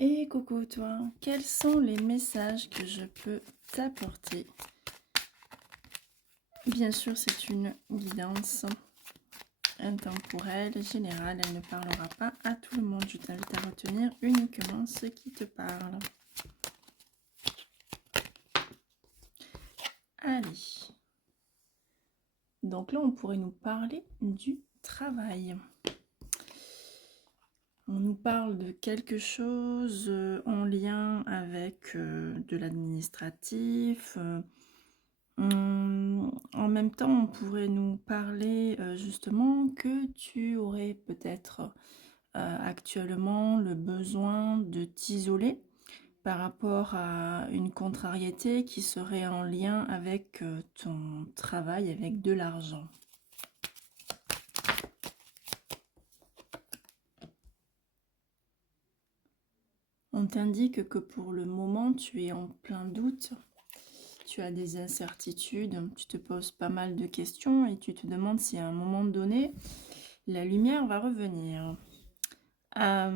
Et coucou toi, quels sont les messages que je peux t'apporter? Bien sûr, c'est une guidance intemporelle, générale, elle ne parlera pas à tout le monde. Je t'invite à retenir uniquement ce qui te parle. Allez. Donc là, on pourrait nous parler du travail. On nous parle de quelque chose en lien avec de l'administratif. En même temps, on pourrait nous parler justement que tu aurais peut-être actuellement le besoin de t'isoler par rapport à une contrariété qui serait en lien avec ton travail, avec de l'argent. On t'indique que pour le moment, tu es en plein doute, tu as des incertitudes, tu te poses pas mal de questions et tu te demandes si à un moment donné, la lumière va revenir. Là,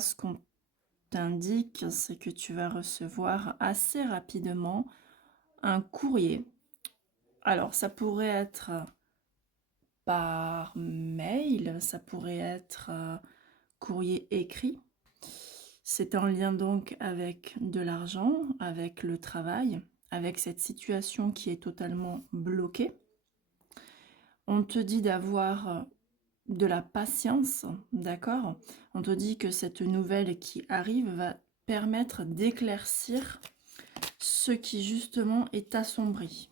ce qu'on t'indique, c'est que tu vas recevoir assez rapidement un courrier. Alors, ça pourrait être par mail, ça pourrait être courrier écrit. C'est en lien donc avec de l'argent, avec le travail, avec cette situation qui est totalement bloquée. On te dit d'avoir de la patience, d'accord? On te dit que cette nouvelle qui arrive va permettre d'éclaircir ce qui justement est assombri.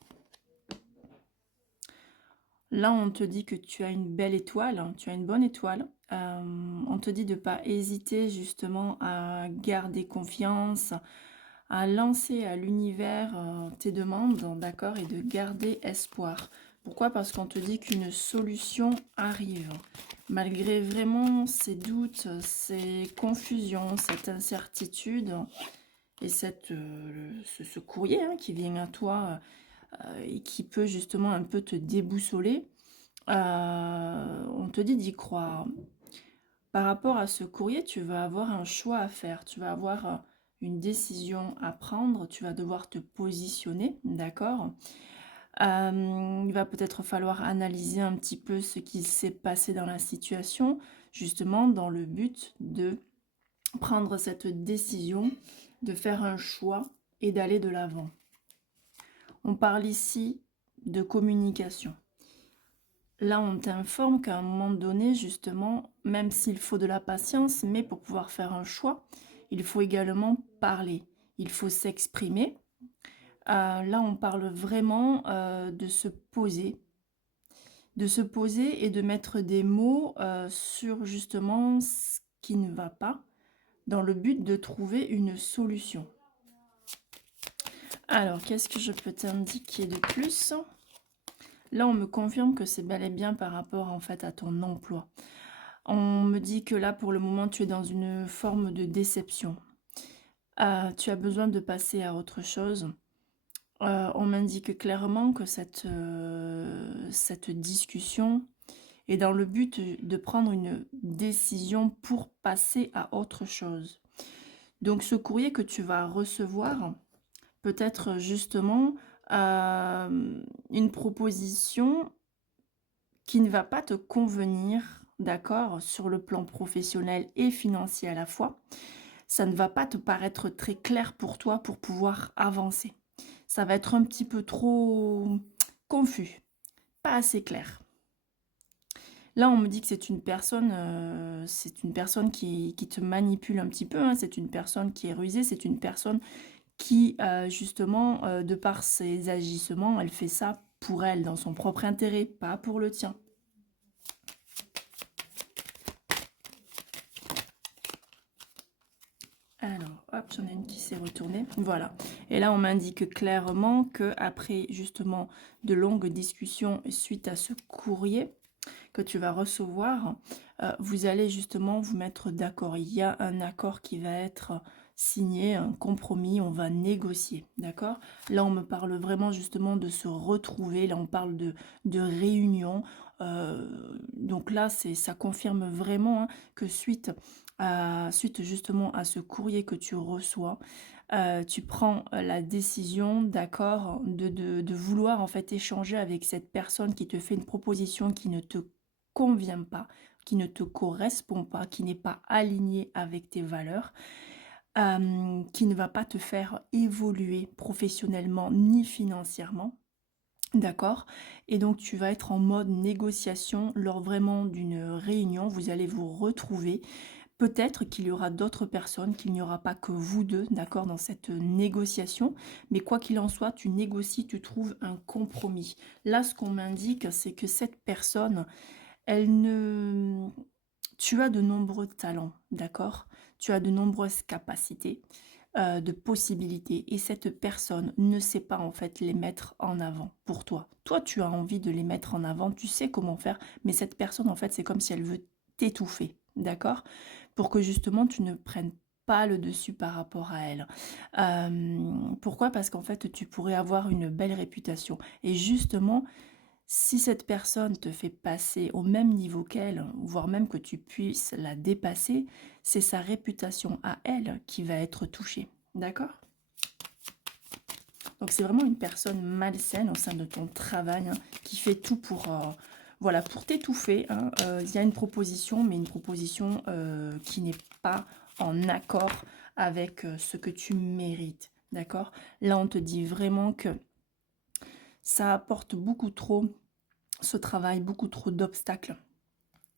Là, on te dit que tu as une belle étoile, tu as une bonne étoile. On te dit de ne pas hésiter justement à garder confiance, à lancer à l'univers tes demandes, d'accord, et de garder espoir. Pourquoi? Parce qu'on te dit qu'une solution arrive. Malgré vraiment ces doutes, ces confusions, cette incertitude et ce courrier qui vient à toi et qui peut justement un peu te déboussoler, on te dit d'y croire. Par rapport à ce courrier, tu vas avoir un choix à faire, tu vas avoir une décision à prendre, tu vas devoir te positionner, d'accord? Il va peut-être falloir analyser un petit peu ce qui s'est passé dans la situation, justement dans le but de prendre cette décision, de faire un choix et d'aller de l'avant. On parle ici de communication. Là, on t'informe qu'à un moment donné, justement, même s'il faut de la patience, mais pour pouvoir faire un choix, il faut également parler, il faut s'exprimer. Là, on parle vraiment de se poser et de mettre des mots sur justement ce qui ne va pas, dans le but de trouver une solution. Alors, qu'est-ce que je peux t'indiquer de plus ? Là, on me confirme que c'est bel et bien par rapport en fait à ton emploi. On me dit que là, pour le moment, tu es dans une forme de déception. Tu as besoin de passer à autre chose. On m'indique clairement que cette discussion est dans le but de prendre une décision pour passer à autre chose. Donc, ce courrier que tu vas recevoir peut être justement une proposition qui ne va pas te convenir, d'accord, sur le plan professionnel et financier à la fois. Ça ne va pas te paraître très clair pour toi pour pouvoir avancer. Ça va être un petit peu trop confus, pas assez clair. Là, on me dit que c'est une personne qui te manipule un petit peu, hein. C'est une personne qui est rusée, c'est une personne qui, justement, de par ses agissements, elle fait ça pour elle, dans son propre intérêt, pas pour le tien. Alors, hop, j'en ai une qui s'est retournée. Voilà. Et là, on m'indique clairement que après justement de longues discussions suite à ce courrier que tu vas recevoir, vous allez justement vous mettre d'accord. Il y a un accord qui va être signer un compromis, on va négocier, d'accord? Là, on me parle vraiment justement de se retrouver, là, on parle de réunion. Donc là, ça confirme vraiment hein, que suite justement à ce courrier que tu reçois, tu prends la décision, d'accord, de vouloir en fait échanger avec cette personne qui te fait une proposition qui ne te convient pas, qui ne te correspond pas, qui n'est pas alignée avec tes valeurs, qui ne va pas te faire évoluer professionnellement ni financièrement. D'accord? Et donc tu vas être en mode négociation lors vraiment d'une réunion, vous allez vous retrouver. Peut-être qu'il y aura d'autres personnes, qu'il n'y aura pas que vous deux, d'accord, dans cette négociation. Mais quoi qu'il en soit, tu négocies, tu trouves un compromis. Là, ce qu'on m'indique, c'est que cette personne, elle ne... Tu as de nombreux talents, d'accord? Tu as de nombreuses capacités, de possibilités. Et cette personne ne sait pas en fait les mettre en avant pour toi. Toi, tu as envie de les mettre en avant, tu sais comment faire, mais cette personne, en fait, c'est comme si elle veut t'étouffer, d'accord? Pour que justement tu ne prennes pas le dessus par rapport à elle. Pourquoi? Parce qu'en fait, tu pourrais avoir une belle réputation. Et justement, si cette personne te fait passer au même niveau qu'elle, voire même que tu puisses la dépasser, c'est sa réputation à elle qui va être touchée. D'accord? Donc c'est vraiment une personne malsaine au sein de ton travail hein, qui fait tout pour, voilà, pour t'étouffer. Hein. Il y a une proposition, mais une proposition qui n'est pas en accord avec ce que tu mérites. D'accord? Là, on te dit vraiment que ça apporte beaucoup trop ce travail, beaucoup trop d'obstacles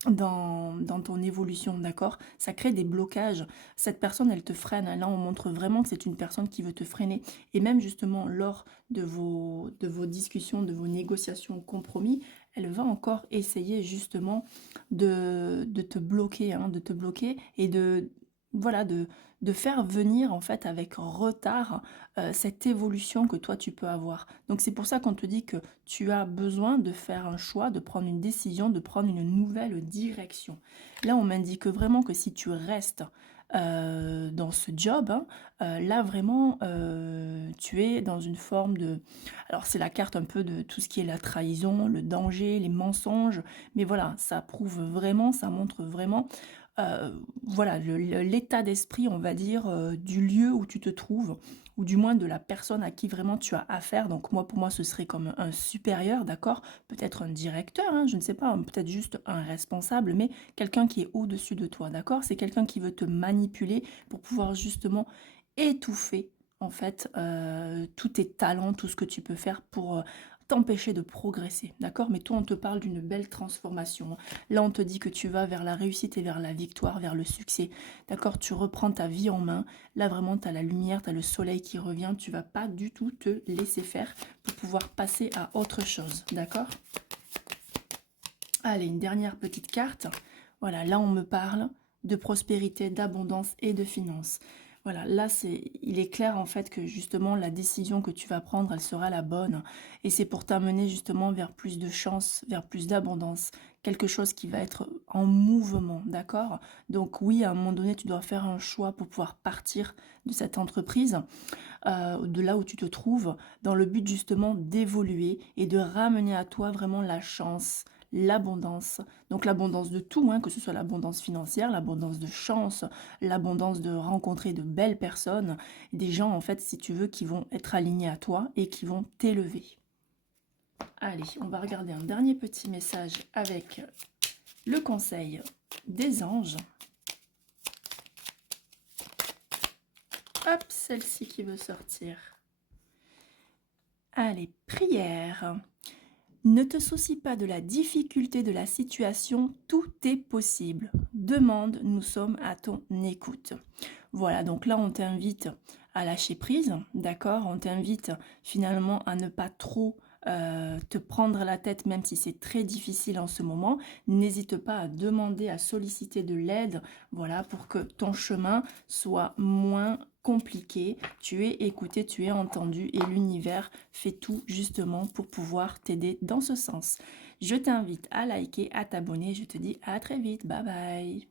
dans ton évolution, d'accord? Ça crée des blocages. Cette personne, elle te freine. Là, on montre vraiment que c'est une personne qui veut te freiner. Et même justement, lors de vos discussions, de vos négociations, compromis, elle va encore essayer justement de te bloquer, hein, de te bloquer et voilà, de faire venir en fait avec retard cette évolution que toi tu peux avoir. Donc c'est pour ça qu'on te dit que tu as besoin de faire un choix, de prendre une décision, de prendre une nouvelle direction. Là, on m'indique vraiment que si tu restes dans ce job, hein, là vraiment, tu es dans une forme de... Alors c'est la carte un peu de tout ce qui est la trahison, le danger, les mensonges, mais voilà, ça prouve vraiment, ça montre vraiment voilà, l'état d'esprit, on va dire, du lieu où tu te trouves, ou du moins de la personne à qui vraiment tu as affaire. Donc moi, pour moi, ce serait comme un supérieur, d'accord? Peut-être un directeur, hein, je ne sais pas, peut-être juste un responsable, mais quelqu'un qui est au-dessus de toi, d'accord? C'est quelqu'un qui veut te manipuler pour pouvoir justement étouffer en fait tous tes talents, tout ce que tu peux faire pour t'empêcher de progresser, d'accord? Mais toi, on te parle d'une belle transformation. Là, on te dit que tu vas vers la réussite et vers la victoire, vers le succès. D'accord? Tu reprends ta vie en main. Là, vraiment, tu as la lumière, tu as le soleil qui revient. Tu vas pas du tout te laisser faire pour pouvoir passer à autre chose. D'accord? Allez, une dernière petite carte. Voilà, là, on me parle de prospérité, d'abondance et de finances. Voilà, là, il est clair en fait que justement la décision que tu vas prendre, elle sera la bonne. Et c'est pour t'amener justement vers plus de chance, vers plus d'abondance. Quelque chose qui va être en mouvement, d'accord? Donc oui, à un moment donné, tu dois faire un choix pour pouvoir partir de cette entreprise, de là où tu te trouves, dans le but justement d'évoluer et de ramener à toi vraiment la chance, l'abondance. Donc l'abondance de tout, hein, que ce soit l'abondance financière, l'abondance de chance, l'abondance de rencontrer de belles personnes, des gens en fait, si tu veux, qui vont être alignés à toi et qui vont t'élever. Allez, on va regarder un dernier petit message avec le conseil des anges. Hop, celle-ci qui veut sortir. Allez, prière. Ne te soucie pas de la difficulté de la situation, tout est possible. Demande, nous sommes à ton écoute. Voilà, donc là on t'invite à lâcher prise, d'accord? On t'invite finalement à ne pas trop te prendre la tête, même si c'est très difficile en ce moment. N'hésite pas à demander, à solliciter de l'aide, voilà, pour que ton chemin soit moins compliqué. Tu es écouté, tu es entendu et l'univers fait tout justement pour pouvoir t'aider dans ce sens. Je t'invite à liker, à t'abonner. Je te dis à très vite. Bye bye.